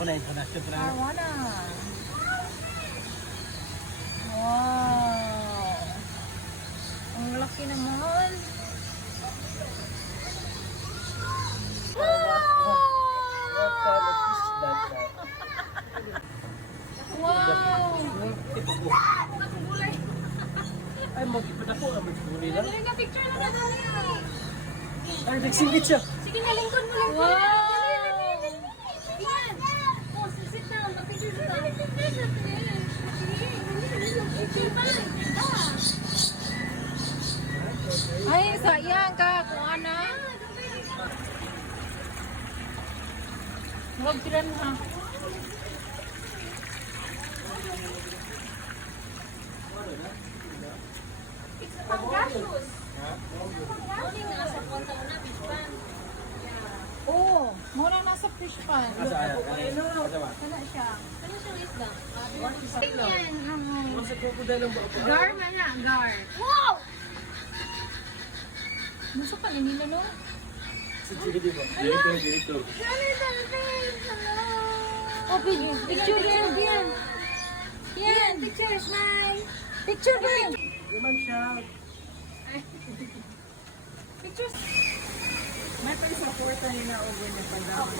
po na introduction po na. Arwana. Wow. Ang laki naman. What kind of fish is that? Wow. Ay, mag-ipad ako. Mag-ipad nila. Dali na picture na dali. Ay, nagsingit siya. Sige na, lingkod mo lang. Wow. Yan. Oh, sit down. Mag-picture na tayo. Picture pa. Ay, sayang ka. Kung ano. Huwag sila na. It's a pangasius. Morning na sa punta na fish pan. Oo, muna nasa fish pan. Kana siya. Kana siya isda. Yan. Masa crocodile ang baka. Gar man na, gar. Wow! Musa pa nila no? Sige ba? Dito. Oh, picture yan. Yan, picture, smile. Picture din. Naman siya. Pictures. May pa sa porta nila o ganyan pandang.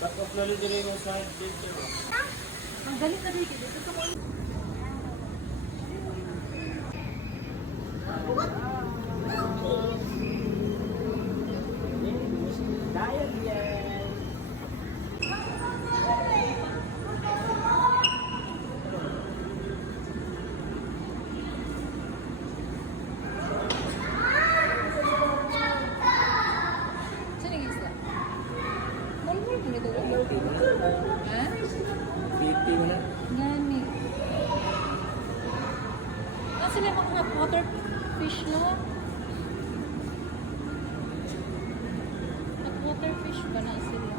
Back of lalo din yung side dito. Ang galit na dito. Dito ko. Dahil yan. Saan yung isla? Malmul mo nito. Ha? Titi mo na. Gani. Sila mga water fish, no? Water fish ba na sila?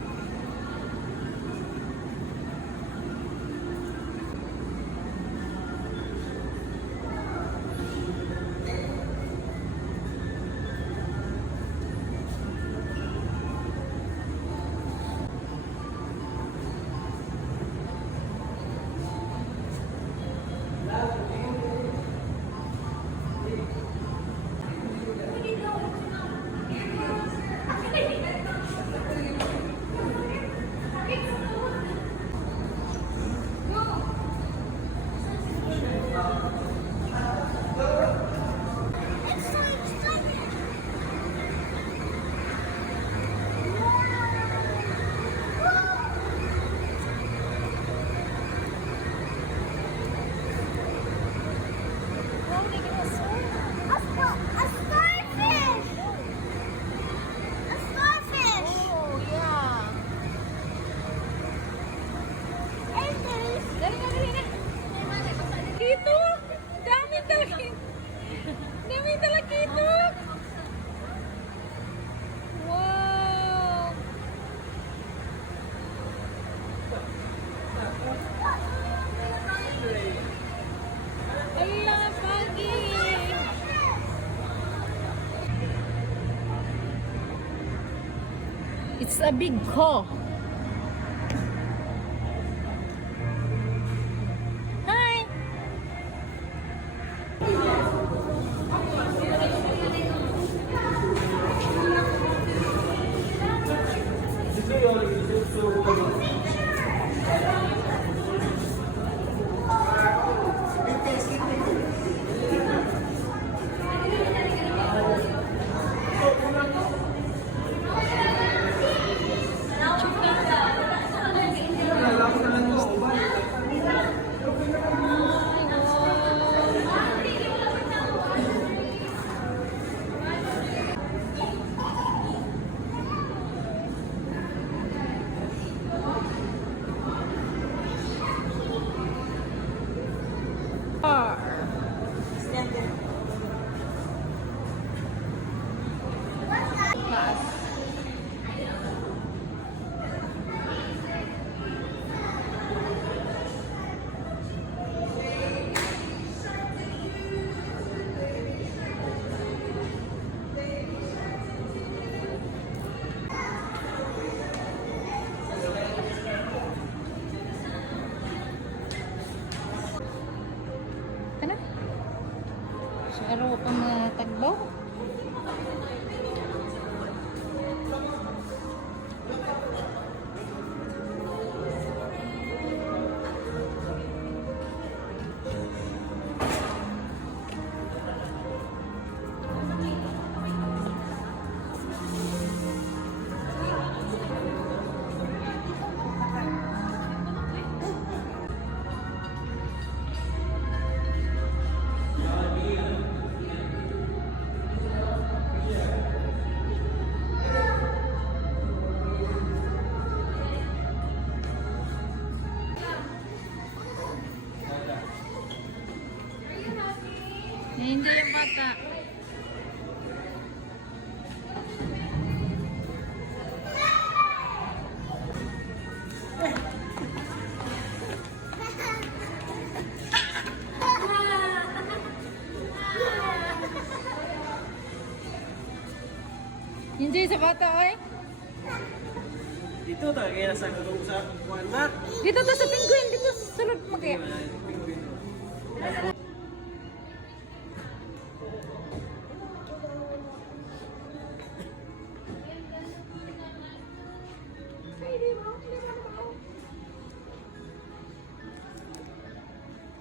Wow! Ala, pagi! It's a big claw. Hi! Araw pa mga tagbaw. Hindi yung bata. Hindi sa bata, oy. Dito ta kaya nasa sa kuan na. Dito to sa penguin, dito sa sulod mo kaya.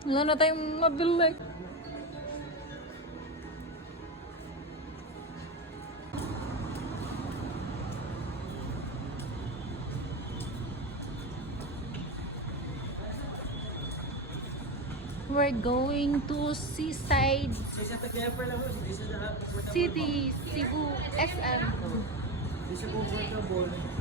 Wala na tayong mabili. We're going to Seaside Isa ta kaya pa lang mo, isa na City, Cebu, SM. Isa comfortable.